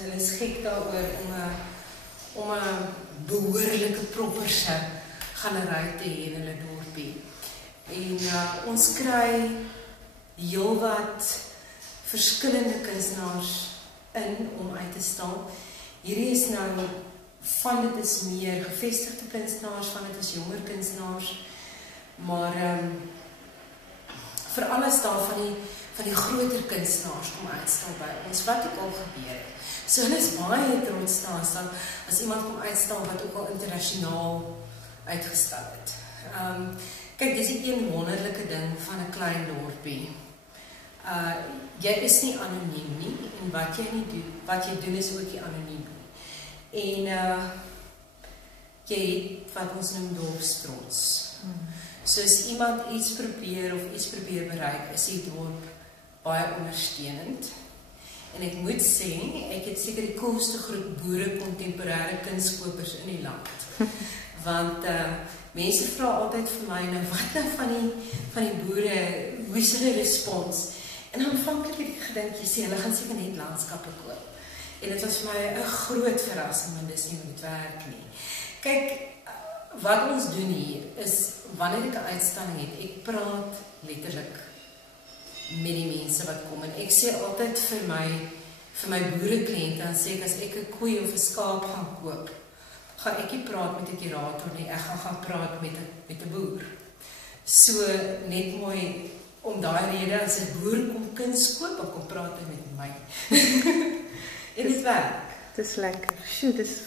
hulle is gek daaroor om 'n behoorlike propperse galery te hê in hulle dorpie. En ons kry heelwat verskillende kunstenaars in om uit te staan. Hierdie is nou, van dit is meer gevestigde kunstenaars, van dit is jonger kunstenaars, maar vir alles daar van die groter kunstenaars kom uitstal by ons, wat ook al gebeur het. So hulle is baie trots daaraan as iemand kom uitstal wat ook al internasionaal uitgestal het. Kyk, dis die een wonderlike ding van 'n klein dorpie. Jy is nie anoniem nie, en wat jy doen is ook nie anoniem nie. En jy het wat ons noem dorpstrots. So as iemand iets probeer bereik, is die dorp baie ondersteunend. En ek moet sê, ek het seker die coolste groep boere kontemporêre kunskopers in die land. Want mense vra altyd vir my, nou wat nou van die boere, hoe is hulle respons? En aanvanklik het ek gedink, jy sê, hulle gaan seker net landskappe koop. En dit was vir my 'n groot verrassing, want dis nie hoe dit werk nie. Kyk, wat ons doen hier is, wanneer ek 'n uitstalling het, ek praat letterlik met die mense wat kom. En ek sê altyd vir my boerekliënte, dan sê ek, as ek 'n koei of 'n skaap gaan koop, gaan ek nie praat met 'n kurator nie, ek gaan praat met 'n boer. So, net mooi, om daai rede, as 'n boer kom kuns koop, dan kom praat hy met my. En dit werk. Dit is lekker. Sjoe, dit is